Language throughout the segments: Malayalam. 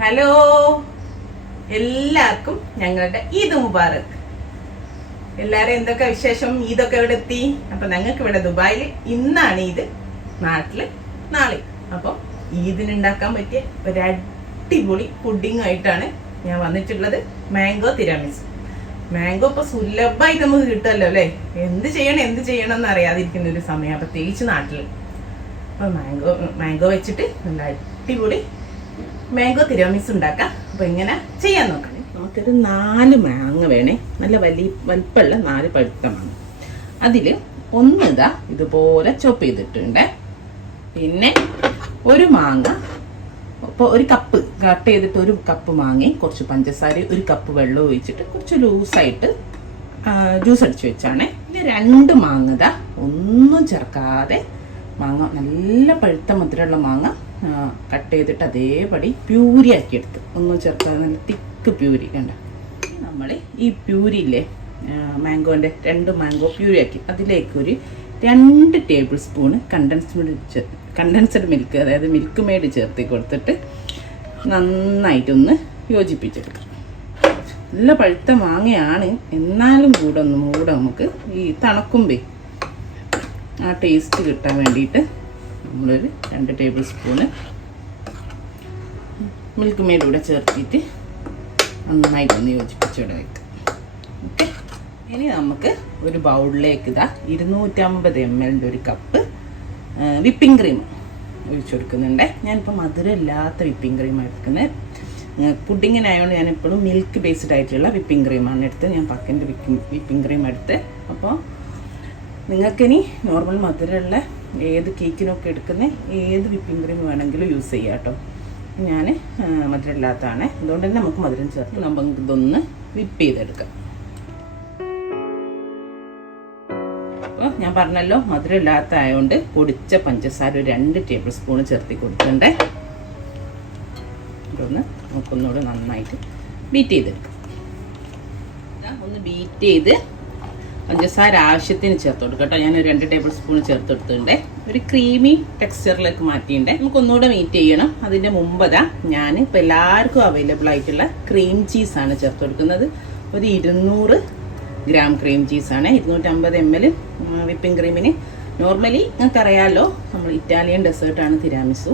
ഹലോ എല്ലാവർക്കും ഞങ്ങളുടെ ഈദ് മുബാറക്. എല്ലാരും എന്തൊക്കെ വിശേഷം? ഈദൊക്കെ ഇവിടെ എത്തി അപ്പൊ ഞങ്ങൾക്ക് ഇവിടെ ദുബായിൽ ഇന്നാണ് ഈദ്. നാട്ടിൽ നാളെ. അപ്പൊ ഈദിന് ഉണ്ടാക്കാൻ പറ്റിയ ഒരു അടിപൊളി പുഡിംഗ് ആയിട്ടാണ് ഞാൻ വന്നിട്ടുള്ളത്. മാംഗോ തിരാമിസ്. മാംഗോ ഇപ്പൊ സുലഭമായി നമുക്ക് കിട്ടുമല്ലോ അല്ലേ? എന്ത് ചെയ്യണം എന്ത് ചെയ്യണം എന്ന് അറിയാതിരിക്കുന്ന ഒരു സമയം. പ്രത്യേകിച്ച് നാട്ടിൽ. അപ്പൊ മാംഗോ മാംഗോ വെച്ചിട്ട് നല്ല അടിപൊളി മാംഗോ തിരോമിസ് ഉണ്ടാക്കാം. അപ്പൊ ഇങ്ങനെ ചെയ്യാൻ നോക്കാം. നമുക്കൊരു നാല് മാങ്ങ വേണേ. നല്ല വലിയ വലിപ്പമുള്ള നാല് പഴുത്തമാണ് അതിൽ ഒന്ന് ഇതാ ഇതുപോലെ ചോപ്പ് ചെയ്തിട്ടുണ്ട്. പിന്നെ ഒരു മാങ്ങ ഇപ്പോൾ ഒരു കപ്പ് കട്ട് ചെയ്തിട്ട് ഒരു കപ്പ് മാങ്ങയും കുറച്ച് പഞ്ചസാര ഒരു കപ്പ് വെള്ളം ഒഴിച്ചിട്ട് കുറച്ച് ലൂസായിട്ട് ജ്യൂസ് അടിച്ച് വെച്ചാണ്. പിന്നെ രണ്ട് മാങ്ങ ഇതാ ഒന്നും ചേർക്കാതെ മാങ്ങ നല്ല പഴുത്ത മധുരമുള്ള മാങ്ങ. കട്ട് ചെയ്തിട്ട് അതേപടി പ്യൂരി ആക്കി എടുത്ത് ഒന്ന് ചേർക്കാതെ നല്ല തിക്ക് പ്യൂരി കണ്ട? നമ്മൾ ഈ പ്യൂരിയില്ലേ മാംഗോന്റെ രണ്ട് മാംഗോ പ്യൂരി ആക്കി അതിലേക്ക് ഒരു രണ്ട് tablespoon condensed milk condensed milk അതായത് മിൽക്ക് മേഡ് ചേർത്ത് കൊടുത്തിട്ട് നന്നായിട്ടൊന്ന് യോജിപ്പിച്ചെടുക്കാം. നല്ല പഴുത്ത മാങ്ങയാണ്. എന്നാലും കൂടെ ഒന്നും കൂടെ നമുക്ക് ഈ തണുക്കുമ്പേ ആ ടേസ്റ്റ് കിട്ടാൻ വേണ്ടിയിട്ട് നമ്മളൊരു രണ്ട് ടേബിൾ സ്പൂണ് മിൽക്ക് മെയ്ഡ് കൂടെ ചേർത്തിട്ട് നന്നായിട്ടൊന്ന് യോജിപ്പിച്ചിവിടെ വെക്കാം. ഓക്കെ? ഇനി നമുക്ക് ഒരു ബൗളിലേക്ക് ഇതാ ഇരുന്നൂറ്റമ്പത് എം എല്ലിന്റെ ഒരു കപ്പ് വിപ്പിംഗ് ക്രീം ഒഴിച്ചു കൊടുക്കുന്നുണ്ട്. ഞാനിപ്പോൾ മധുരമില്ലാത്ത വിപ്പിംഗ് ക്രീം എടുക്കുന്നത്. പുഡിങ്ങിനായതുകൊണ്ട് ഞാൻ എപ്പോഴും മിൽക്ക് ബേസ്ഡ് ആയിട്ടുള്ള വിപ്പിംഗ് ക്രീമാണ് എടുത്ത് ഞാൻ പക്കന്റെ വിപ്പിംഗ് ക്രീം എടുത്ത് അപ്പോൾ നിങ്ങൾക്കിനി നോർമൽ മധുരമുള്ള ഏത് കേക്കിനൊക്കെ എടുക്കുന്ന ഏത് വിപ്പിംഗ് ക്രീം വേണമെങ്കിലും യൂസ് ചെയ്യാം കേട്ടോ. ഞാൻ മധുരമില്ലാത്തതാണ്. അതുകൊണ്ട് തന്നെ നമുക്ക് മധുരം ചേർത്ത് നമുക്ക് ഇതൊന്ന് വിപ്പ് ചെയ്തെടുക്കാം. അപ്പോൾ ഞാൻ പറഞ്ഞല്ലോ മധുരം ഇല്ലാത്ത ആയതുകൊണ്ട് പൊടിച്ച പഞ്ചസാര ഒരു രണ്ട് ടേബിൾ സ്പൂൺ ചേർത്തി കൊടുക്കണ്ടേ ഇതൊന്ന് നമുക്കൊന്നുകൂടെ നന്നായിട്ട് ബീറ്റ് ചെയ്തെടുക്കാം. ഒന്ന് ബീറ്റ് ചെയ്ത് പഞ്ചസാര ആവശ്യത്തിന് ചേർത്ത് കൊടുക്കാം കേട്ടോ. ഞാൻ രണ്ട് ടേബിൾ സ്പൂൺ ചേർത്ത് കൊടുത്തിട്ടുണ്ട് ഒരു ക്രീമി ടെക്സ്ചറിലേക്ക് മാറ്റിയിട്ടുണ്ട്. നമുക്ക് ഒന്നുകൂടെ മീറ്റ് ചെയ്യണം. അതിന്റെ മുമ്പതാ ഞാൻ ഇപ്പോൾ എല്ലാവർക്കും അവൈലബിൾ ആയിട്ടുള്ള ക്രീം ചീസാണ് ചേർത്ത് കൊടുക്കുന്നത് ഒരു ഇരുന്നൂറ് ഗ്രാം ക്രീം ചീസാണ് ഇരുന്നൂറ്റമ്പത് എം എൽ വിപ്പിംഗ് ക്രീമിന് നോർമലി നിങ്ങൾക്ക് അറിയാമല്ലോ നമ്മൾ ഇറ്റാലിയൻ ഡെസേർട്ടാണ് തിരാമിസു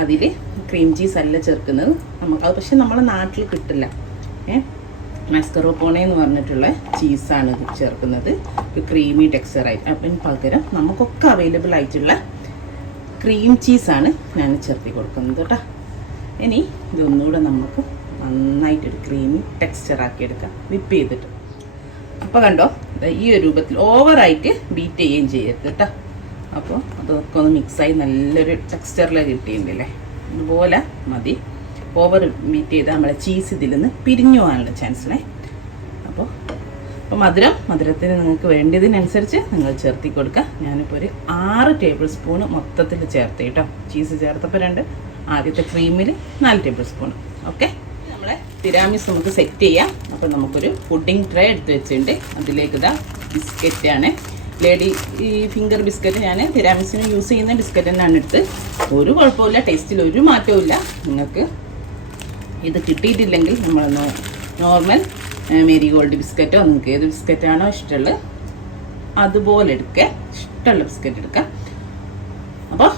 അതിൽ ക്രീം ചീസ് അല്ല ചേർക്കുന്നത്. നമുക്ക് അത് പക്ഷെ നമ്മളെ നാട്ടിൽ കിട്ടില്ല. ഏഹ് മാസ്കറോപ്പോണെ എന്ന് പറഞ്ഞിട്ടുള്ള ചീസാണ് ഇത് ചേർക്കുന്നത്. ഒരു ക്രീമി ടെക്സ്ചറായി അപ്പം പകരം നമുക്കൊക്കെ അവൈലബിൾ ആയിട്ടുള്ള ക്രീം ചീസാണ് ഞാൻ ചേർത്തി കൊടുക്കുന്നത് കേട്ടോ. ഇനി ഇതൊന്നുകൂടെ നമുക്ക് നന്നായിട്ടൊരു ക്രീമി ടെക്സ്ചറാക്കി എടുക്കാം. വിപ്പ് ചെയ്തിട്ട്. അപ്പോൾ കണ്ടോ ഈ ഒരു രൂപത്തിൽ ഓവറായിട്ട് ബീറ്റ് ചെയ്യുകയും ചെയ്യരുത് കേട്ടോ. അപ്പോൾ അതൊക്കെ ഒന്ന് മിക്സായി നല്ലൊരു ടെക്സ്ചറിലേക്ക് കിട്ടിയിട്ടുണ്ടല്ലേ അതുപോലെ മതി. ഓവർ ബീറ്റ് ചെയ്ത് നമ്മളെ ചീസ് ഇതിൽ നിന്ന് പിരിഞ്ഞു പോകാനുള്ള ചാൻസിനെ അപ്പോൾ അപ്പോൾ മധുരം മധുരത്തിന് നിങ്ങൾക്ക് വേണ്ടതിനനുസരിച്ച് നിങ്ങൾ ചേർത്തി കൊടുക്കുക. ഞാനിപ്പോൾ ഒരു ആറ് ടേബിൾ സ്പൂൺ മൊത്തത്തിൽ ചേർത്ത് കേട്ടോ. ചീസ് ചേർത്തപ്പോൾ രണ്ട് ആദ്യത്തെ ക്രീമിൽ നാല് ടേബിൾ സ്പൂൺ ഓക്കെ നമ്മളെ തിരാമിസ് നമുക്ക് സെറ്റ് ചെയ്യാം. അപ്പോൾ നമുക്കൊരു പുഡിംഗ് ട്രേ എടുത്ത് വെച്ചിട്ടുണ്ട്. അതിലേക്ക് ഇതാ ബിസ്ക്കറ്റാണ് ലേഡി ഈ ഫിംഗർ ബിസ്ക്കറ്റ് ഞാൻ തിരാമിസിന് യൂസ് ചെയ്യുന്ന ബിസ്ക്കറ്റ് തന്നെയാണ് എടുത്ത്. ഒരു കുഴപ്പമില്ല ടേസ്റ്റിൽ ഒരു മാറ്റവും നിങ്ങൾക്ക് ഇത് കിട്ടിയിട്ടില്ലെങ്കിൽ നമ്മൾ നോർമൽ മേരി ഗോൾഡ് ബിസ്ക്കറ്റോ നിങ്ങൾക്ക് ഏത് ബിസ്ക്കറ്റാണോ ഇഷ്ടമുള്ളത് അതുപോലെ എടുക്കുക. ഇഷ്ടമുള്ള ബിസ്ക്കറ്റ് എടുക്കുക. അപ്പോൾ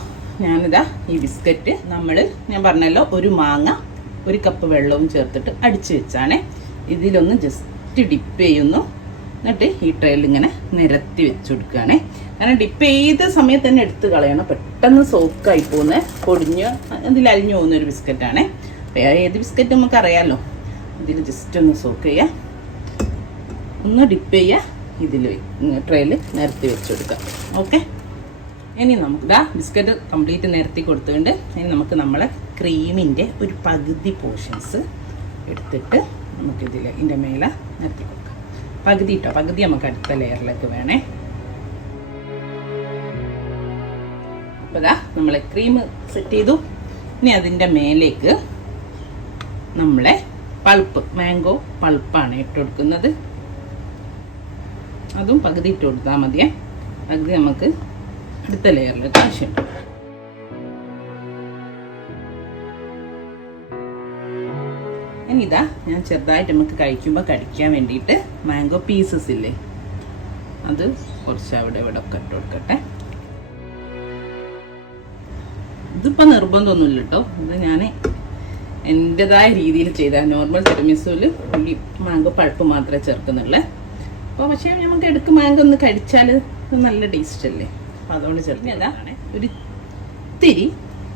ഞാനിതാ ഈ ബിസ്ക്കറ്റ് നമ്മൾ ഞാൻ പറഞ്ഞല്ലോ ഒരു മാങ്ങ ഒരു കപ്പ് വെള്ളവും ചേർത്തിട്ട് അടിച്ച് വെച്ചാണ്. ഇതിലൊന്ന് ജസ്റ്റ് ഡിപ്പ് ചെയ്യുന്നു. എന്നിട്ട് ഈ ട്രെയിൽ ഇങ്ങനെ നിരത്തി വെച്ച് കൊടുക്കുകയാണേ. കാരണം ഡിപ്പ് ചെയ്ത സമയത്ത് തന്നെ എടുത്ത് കളയണം. പെട്ടെന്ന് സോക്കായി പോകുന്ന പൊടിഞ്ഞ് ഇതിൽ അലിഞ്ഞു പോകുന്ന ഒരു ബിസ്ക്കറ്റാണ്. ഏത് ബിസ്ക്കറ്റ് നമുക്ക് അറിയാമല്ലോ ഇതിൽ ജസ്റ്റ് ഒന്ന് സോക്ക് ചെയ്യുക ഒന്ന് ഡിപ്പ് ചെയ്യുക ഇതിൽ ട്രേയിൽ നിരത്തി വെച്ച് കൊടുക്കുക ഓക്കെ ഇനി നമുക്ക് ഇതാ ബിസ്ക്കറ്റ് കംപ്ലീറ്റ് നിരത്തി കൊടുത്തുകൊണ്ട് ഇനി നമുക്ക് നമ്മളെ ക്രീമിന്റെ ഒരു പകുതി പോർഷൻസ് എടുത്തിട്ട് നമുക്കിതിൽ ഇതിന്റെ മേലെ നിരത്തി കൊടുക്കാം. പകുതി ഇട്ടോ പകുതി നമുക്ക് അടുത്ത ലെയറിലേക്ക് വേണേ. അപ്പോൾ ഇതാ നമ്മൾ ക്രീം സെറ്റ് ചെയ്തു. ഇനി അതിന്റെ മേലേക്ക് നമ്മളെ പൾപ്പ് മാംഗോ പൾപ്പാണ് ഇട്ട് കൊടുക്കുന്നത് അതും പകുതി ഇട്ട് കൊടുത്താൽ മതിയേ. പകുതി നമുക്ക് അടുത്ത ലെയറിലേക്ക് ആവശ്യമുണ്ട്. ഇനി ഇതാ ഞാൻ ചെറുതായിട്ട് നമുക്ക് കഴിക്കുമ്പോൾ കടിക്കാൻ വേണ്ടിയിട്ട് മാംഗോ പീസസ് ഇല്ലേ? അത് കുറച്ച് അവിടെ ഇവിടെ ഒക്കെ ഇട്ട് കൊടുക്കട്ടെ. ഇതിപ്പോൾ നിർബന്ധമൊന്നുമില്ല കേട്ടോ. ഇത് ഞാൻ എന്റെതായ രീതിയിൽ ചെയ്ത നോർമൽ തിരുമിസൂൽ ഈ മാങ്കോ പഴുപ്പ് മാത്രമേ ചേർക്കുന്നുള്ളൂ. അപ്പോൾ പക്ഷേ നമുക്ക് എടുക്ക് മാങ്കോ ഒന്ന് കഴിച്ചാൽ നല്ല ടേസ്റ്റ് അല്ലേ? അപ്പോൾ അതുകൊണ്ട് ചേർക്കുന്നതാണ് ഒരു ഇത്തിരി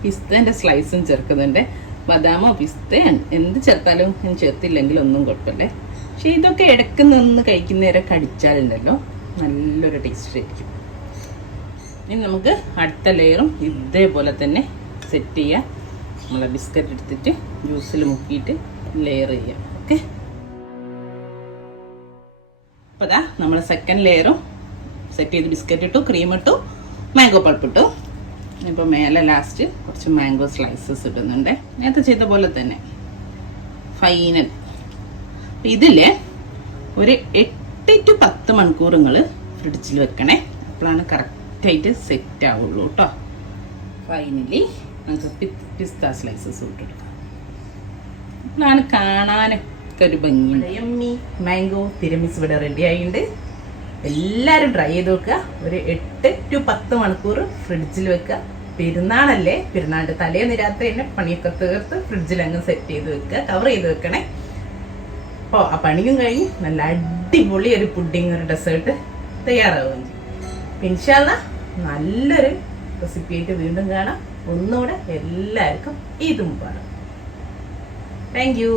പിസ്തേന്റെ സ്ലൈസും ചേർക്കുന്നുണ്ട്. ബദാമോ പിസ്ത എന്ത് ചേർത്താലും ഞാൻ ചേർത്തില്ലെങ്കിൽ ഒന്നും കുഴപ്പമില്ലേ. പക്ഷേ ഇതൊക്കെ ഇടയ്ക്ക് നിന്ന് കഴിക്കുന്നേരം കടിച്ചാലുണ്ടല്ലോ നല്ലൊരു ടേസ്റ്റ് ആയിരിക്കും. ഇനി നമുക്ക് അടുത്ത ലെയറും ഇതേപോലെ തന്നെ സെറ്റ് ചെയ്യാം. നമ്മളെ ബിസ്ക്കറ്റ് എടുത്തിട്ട് ജ്യൂസിൽ മുക്കിയിട്ട് ലെയർ ചെയ്യാം. ഓക്കെ അപ്പോൾ അതാ നമ്മൾ സെക്കൻഡ് ലെയറും സെറ്റ് ചെയ്ത് ബിസ്ക്കറ്റ് ഇട്ടു ക്രീം ഇട്ടു മാംഗോ പൾപ്പ് ഇട്ടു. ഇപ്പോൾ മേലെ ലാസ്റ്റ് കുറച്ച് മാംഗോ സ്ലൈസസ് ഇടുന്നുണ്ട്. നേരത്തെ ചെയ്ത പോലെ തന്നെ. ഫൈനൽ ഇതിൽ ഒരു എട്ട് ടു പത്ത് മണിക്കൂർ നിങ്ങൾ ഫ്രിഡ്ജിൽ വെക്കണേ. അപ്പോഴാണ് കറക്റ്റായിട്ട് സെറ്റ് ആവുള്ളൂ കേട്ടോ ഫൈനലി നമുക്ക് പിസ്ത സ്ലൈസസ് ഇട്ടെടുക്കാം അപ്പോഴാണ് കാണാനൊക്കെ ഒരു ഭംഗി. മാംഗോ തിരമിസ് ഇവിടെ റെഡി ആയിട്ടുണ്ട് എല്ലാവരും ട്രൈ ചെയ്ത് വെക്കുക ഒരു എട്ട് ടു പത്ത് മണിക്കൂർ ഫ്രിഡ്ജിൽ വെക്കുക. പെരുന്നാളല്ലേ? പെരുന്നാളിന്റെ തലേന്ന് രാത്രി തന്നെ പണിയൊക്കെ തീർത്ത് ഫ്രിഡ്ജിൽ അങ്ങ് സെറ്റ് ചെയ്ത് വെക്കുക. കവർ ചെയ്ത് വെക്കണേ. അപ്പോൾ ആ പണിയും കഴിഞ്ഞ് നല്ല അടിപൊളി ഒരു പുഡിങ് ഒരു ഡെസേർട്ട് തയ്യാറാവുകയും ചെയ്യും. പിൻഷാല്ല നല്ലൊരു റെസിപ്പി ആയിട്ട് വീണ്ടും കാണാം. ഒന്നുകൂടെ എല്ലാവർക്കും ഇതും പറ താങ്ക് യു